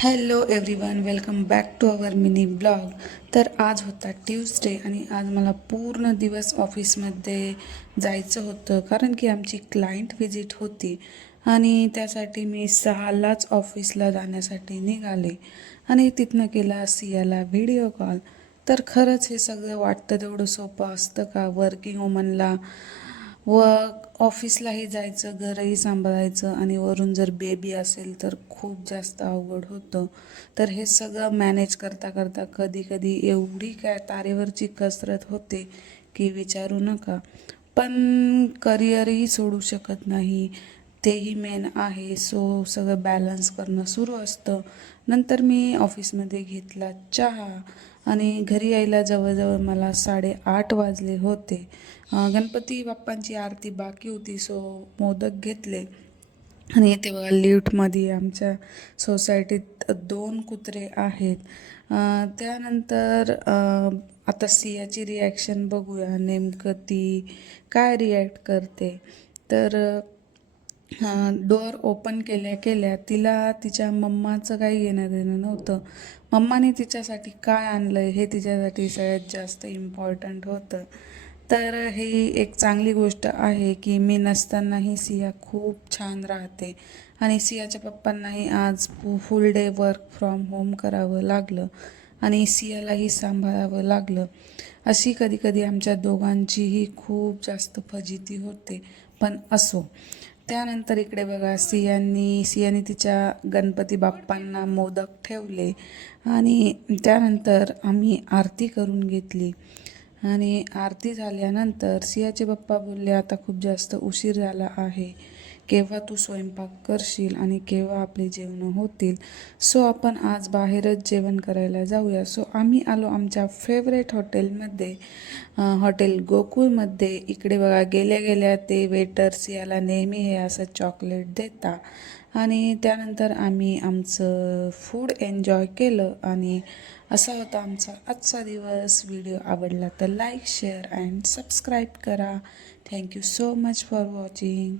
Hello everyone, welcome back to our mini blog. तर आज होता ट्यूसडे आणि आज मला पूर्ण दिवस ऑफिसमध्ये जायचं होतं, कारण की आमची क्लायंट व्हिजिट होती आणि त्यासाठी मी 6लाच ऑफिसला जाण्यासाठी निघाले आणि तिथनं केला सियाला व्हिडिओ कॉल. तर खरंच हे सगळं वाटतं तेवढं सोपं असतं का? वर्किंग वुमनला व ऑफिसलाही जायचं, घरही सांभाळायचं आणि वरून जर बेबी असेल तर खूप जास्त अवघड होतं. तर हे सगळं मॅनेज करता करता कधी कधी एवढी काय तारेवरची कसरत होते की विचारू नका. पण करिअरही सोडू शकत नाही, तेही मेन आहे. सो सगळं बॅलन्स करणं सुरू असतं. नंतर मी ऑफिसमध्ये घेतला चहा आणि घरी यायला जवळजवळ मला 8:30 वाजले होते. गणपती बाप्पांची आरती बाकी होती, सो मोदक घेतले आणि इथे बघा लिफ्टमध्ये आमच्या सोसायटीत 2 कुत्रे आहेत. त्यानंतर आता सियाची रिॲक्शन बघूया, नेमकं ती काय रिॲक्ट करते. तर डोअर ओपन केल्या केल्या तिला तिच्या मम्माचं काही घेणं देणं नव्हतं. मम्माने तिच्यासाठी काय आणलं हे तिच्यासाठी सगळ्यात जास्त इम्पॉर्टंट होतं. तर ही एक चांगली गोष्ट आहे की मी नसतानाही सिया खूप छान राहते आणि सियाच्या पप्पांनाही आज फुल डे वर्क फ्रॉम होम करावं लागलं आणि सियालाही सांभाळावं लागलं. अशी कधी कधी आमच्या दोघांचीही खूप जास्त फजिती होते, पण असो. त्यानंतर इकडे बघा सियाने तिच्या गणपती बाप्पांना मोदक ठेवले आणि त्यानंतर आम्ही आरती करून घेतली आणि आरती झाल्यानंतर सियाचे पप्पा बोलले, आता खूप जास्त उशीर झाला आहे, केव्हा तू स्वयंपाक करशील आणि केव्हा आपली जेवणं होतील. सो आपण आज बाहेरच जेवण करायला जाऊया. सो आम्ही आलो आमच्या फेवरेट हॉटेलमध्ये, हॉटेल गोकुळमध्ये. इकडे बघा गेल्या गेल्या ते वेटर्स याला नेहमी हे असं चॉकलेट देता आणि त्यानंतर आम्ही आमचं फूड एन्जॉय केलं आणि असा होता आमचा आजचा दिवस. व्हिडिओ आवडला तर लाईक, शेअर अँड सबस्क्राईब करा. Thank you so much for watching.